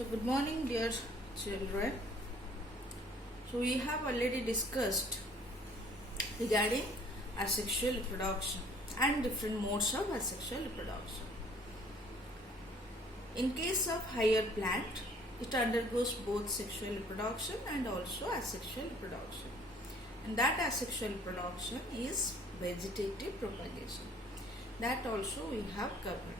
So good morning dear children. So we have already discussed regarding asexual reproduction and different modes of asexual reproduction. In case of higher plant, it undergoes both sexual reproduction and also asexual reproduction. And that asexual reproduction is vegetative propagation. That also we have covered.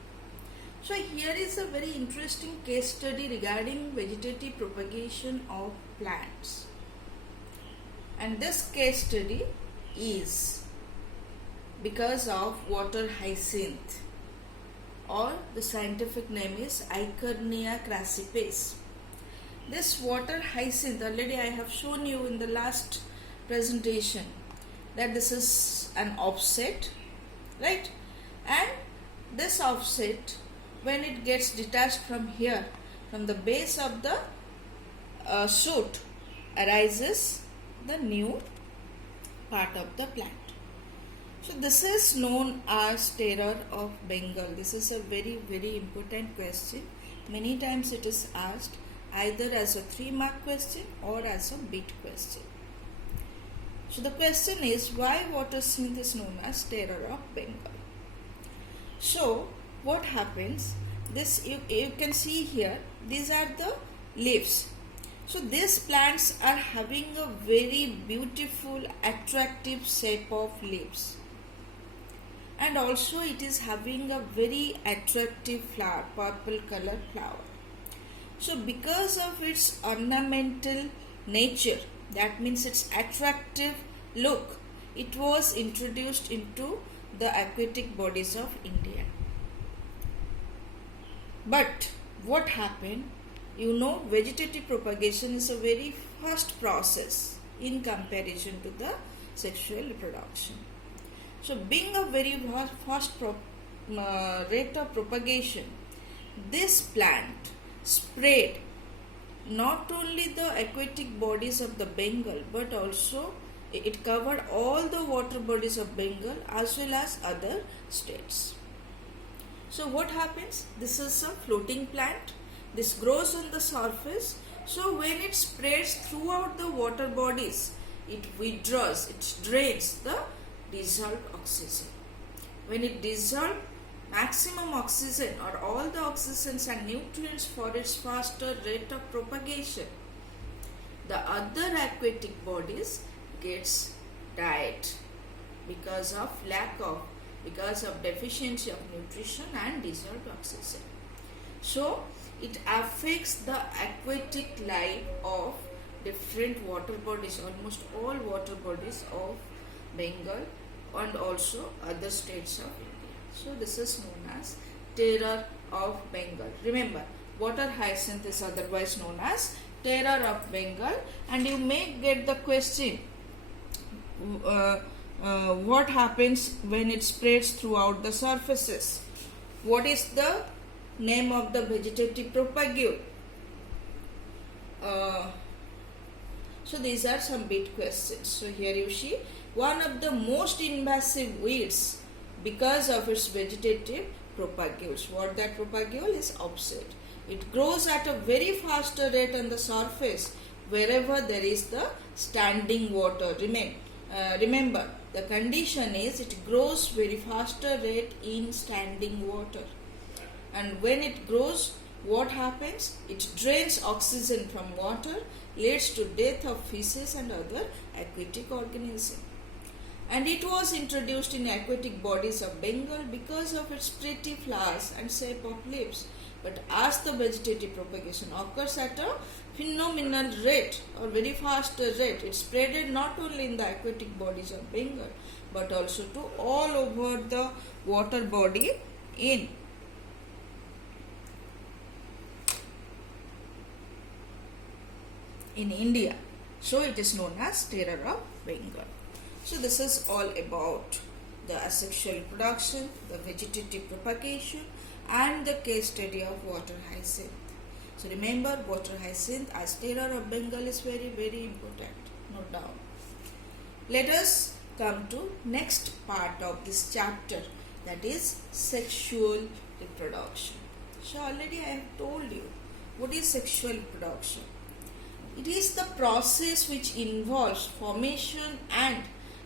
So here is a very interesting case study regarding vegetative propagation of plants. And this case study is because of water hyacinth, or the scientific name is Eichhornia crassipes. This water hyacinth, already I have shown you in the last presentation that this is an offset, right? And this offset, when it gets detached from here, from the base of the shoot, arises the new part of the plant. So this is known as terror of Bengal. This is a very, very important question. Many times it is asked either as a 3-mark question or as a bit question. So the question is, why water hyacinth is known as terror of Bengal? So what happens, this you can see here, these are the leaves. So these plants are having a very beautiful attractive shape of leaves, and also it is having a very attractive flower, purple color flower. So because of its ornamental nature, that means its attractive look, it was introduced into the aquatic bodies of India. But what happened? You know, vegetative propagation is a very fast process in comparison to the sexual reproduction. So being a very fast rate of propagation, this plant spread not only the aquatic bodies of the Bengal, but also it covered all the water bodies of Bengal as well as other states. So what happens? This is a floating plant. This grows on the surface. So when it spreads throughout the water bodies, it withdraws, it drains the dissolved oxygen. When it dissolves maximum oxygen or all the oxygens and nutrients for its faster rate of propagation, the other aquatic bodies gets died because of deficiency of nutrition and dissolved oxygen. So it affects the aquatic life of different water bodies, almost all water bodies of Bengal and also other states of India. So this is known as terror of Bengal. Remember, water hyacinth is otherwise known as terror of Bengal, and you may get the question, what happens when it spreads throughout the surfaces? What is the name of the vegetative propagule? So these are some bit questions. So here you see one of the most invasive weeds because of its vegetative propagules. What that propagule is? Offset. It grows at a very faster rate on the surface wherever there is the standing water. Remember, the condition is it grows very faster rate in standing water. And when it grows, what happens? It drains oxygen from water, leads to death of fishes and other aquatic organisms. And it was introduced in aquatic bodies of Bengal because of its pretty flowers and shape of leaves. But as the vegetative propagation occurs at a phenomenal rate or very fast rate, it spreaded not only in the aquatic bodies of Bengal but also to all over the water body in India. So it is known as terror of Bengal. So this is all about the asexual reproduction, the vegetative propagation, and the case study of water hyacinth. So remember, water hyacinth as terror of Bengal is very, very important. Note down. Let us come to next part of this chapter, that is sexual reproduction. So already I have told you What is sexual reproduction? It is the process which involves formation and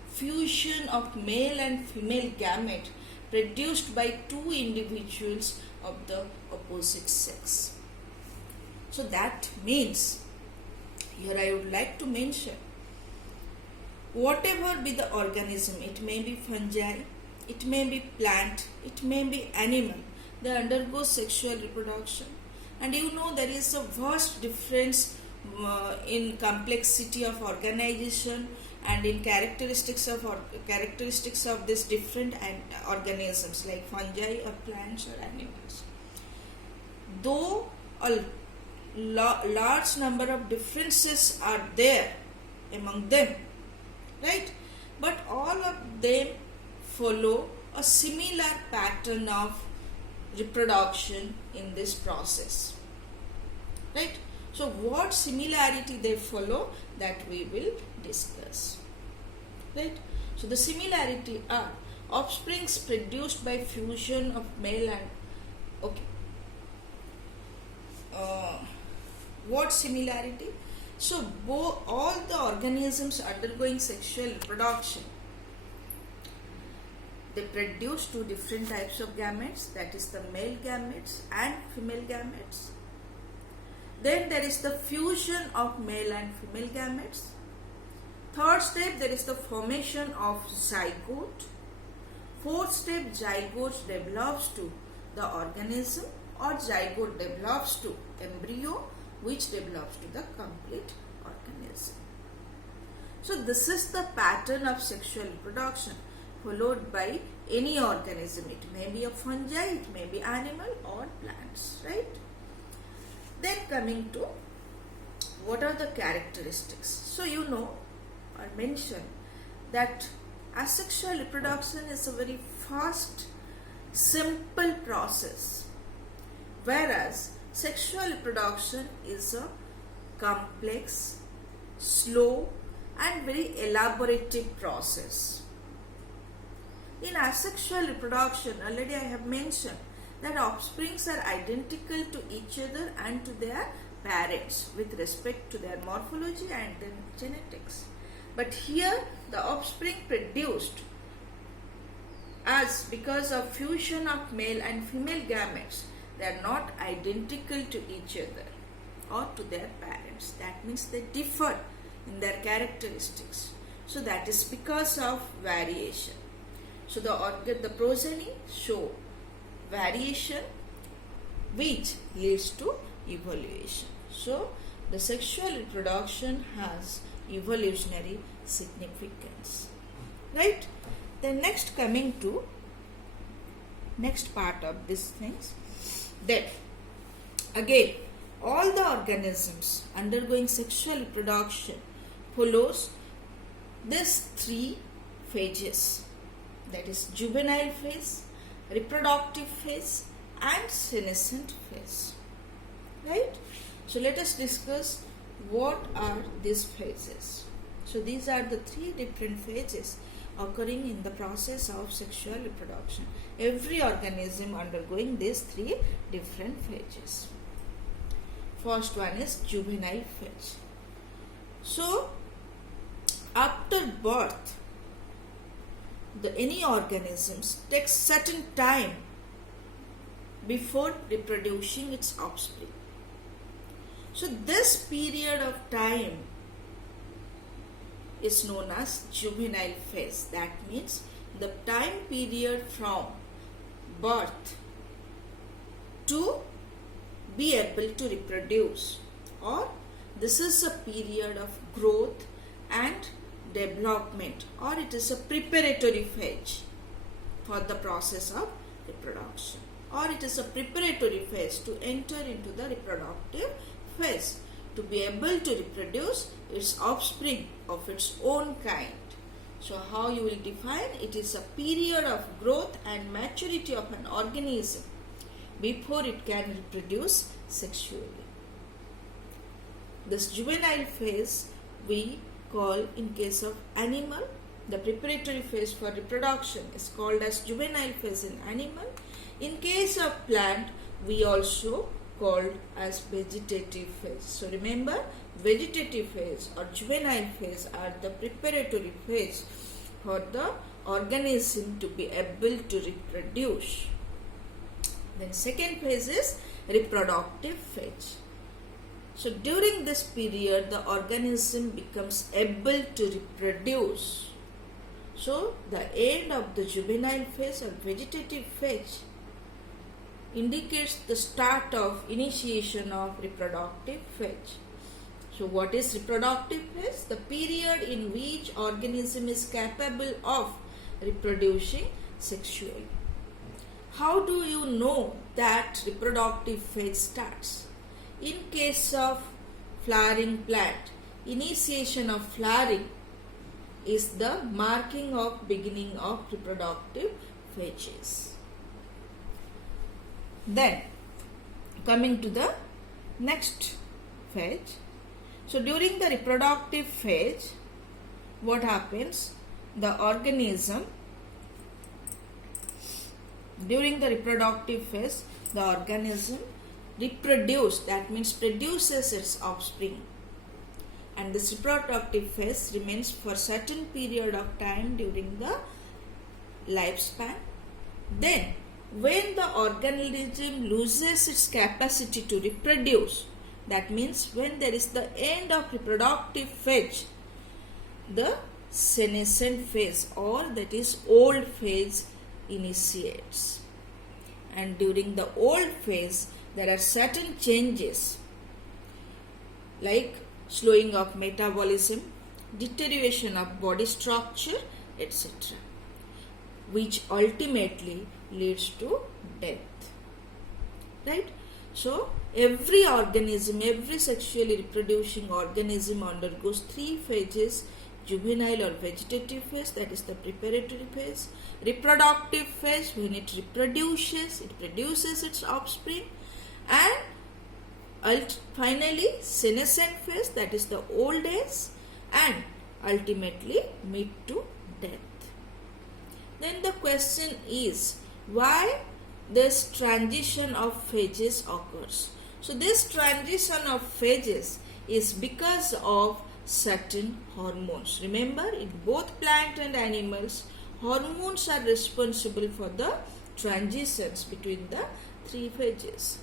fusion of male and female gamete produced by two individuals of the opposite sex. So that means, here I would like to mention, whatever be the organism, it may be fungi, it may be plant, it may be animal, they undergo sexual reproduction. And you know there is a vast difference in complexity of organization and in characteristics of these different organisms like fungi or plants or animals. Though a large number of differences are there among them, right? But all of them follow a similar pattern of reproduction in this process, right? So what similarity they follow, that we will discuss, right? So the similarity are offsprings produced by fusion of male and what similarity? So all the organisms undergoing sexual reproduction, they produce two different types of gametes, that is the male gametes and female gametes. Then there is the fusion of male and female gametes. Third step, there is the formation of zygote. Fourth step, zygote develops to the organism or zygote develops to embryo, which develops to the complete organism. So this is the pattern of sexual reproduction followed by any organism. It may be a fungi, it may be animal or plants, right? Then coming to what are the characteristics. So you know or mention that asexual reproduction is a very fast, simple process, whereas sexual reproduction is a complex, slow and very elaborative process. In asexual reproduction, already I have mentioned that offsprings are identical to each other and to their parents with respect to their morphology and their genetics. But here the offspring produced as because of fusion of male and female gametes, they are not identical to each other or to their parents. That means they differ in their characteristics. So that is because of variation. So the progeny show variation which leads to evolution. So the sexual reproduction has evolutionary significance, right? Then next coming to next part of these things, that again all the organisms undergoing sexual reproduction follows these three phases, that is juvenile phase, reproductive phase and senescent phase, right? So let us discuss what are these phases. So these are the three different phases occurring in the process of sexual reproduction. Every organism undergoing these three different phases. First one is juvenile phase. So after birth, any organisms takes certain time before reproducing its offspring. So this period of time is known as juvenile phase. That means the time period from birth to be able to reproduce, or this is a period of growth and development, or it is a preparatory phase for the process of reproduction, or it is a preparatory phase to enter into the reproductive phase to be able to reproduce its offspring of its own kind. So how you will define? It is a period of growth and maturity of an organism before it can reproduce sexually. This juvenile phase we call, in case of animal, the preparatory phase for reproduction is called as juvenile phase in animal. In case of plant, we also called as vegetative phase. So remember, vegetative phase or juvenile phase are the preparatory phase for the organism to be able to reproduce. Then second phase is reproductive phase. So during this period, the organism becomes able to reproduce. So the end of the juvenile phase or vegetative phase indicates the start of initiation of reproductive phase. So what is reproductive phase? The period in which organism is capable of reproducing sexually. How do you know that reproductive phase starts? In case of flowering plant, initiation of flowering is the marking of beginning of reproductive phases. Then coming to the next phase. So during the reproductive phase, what happens? The organism, during the reproductive phase, the organism reproduces, that means produces its offspring. And this reproductive phase remains for certain period of time during the lifespan. Then when the organism loses its capacity to reproduce, that means when there is the end of reproductive phase, the senescent phase or that is old phase initiates. And during the old phase, there are certain changes like slowing of metabolism, deterioration of body structure, etc., which ultimately leads to death. Right? So every organism, every sexually reproducing organism undergoes three phases: juvenile or vegetative phase, that is the preparatory phase; reproductive phase, when it reproduces, it produces its offspring; and finally senescent phase, that is the old age, and ultimately meet to death. Then the question is, why this transition of phases occurs? So this transition of phases is because of certain hormones. Remember, in both plant and animals, hormones are responsible for the transitions between the three phases.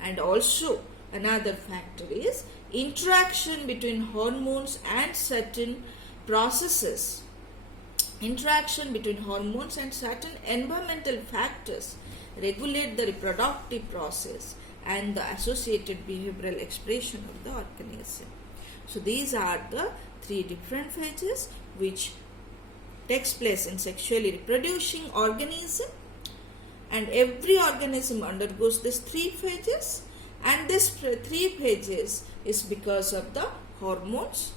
And also another factor is interaction between hormones and certain processes. Interaction between hormones and certain environmental factors regulate the reproductive process and the associated behavioral expression of the organism. So these are the three different phases which takes place in sexually reproducing organism, and every organism undergoes these three phases, and this three phases is because of the hormones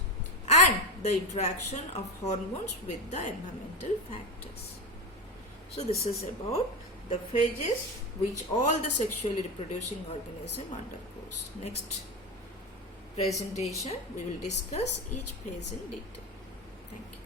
and the interaction of hormones with the environmental factors. So this is about the phases which all the sexually reproducing organism undergoes. Next presentation we will discuss each phase in detail. Thank you.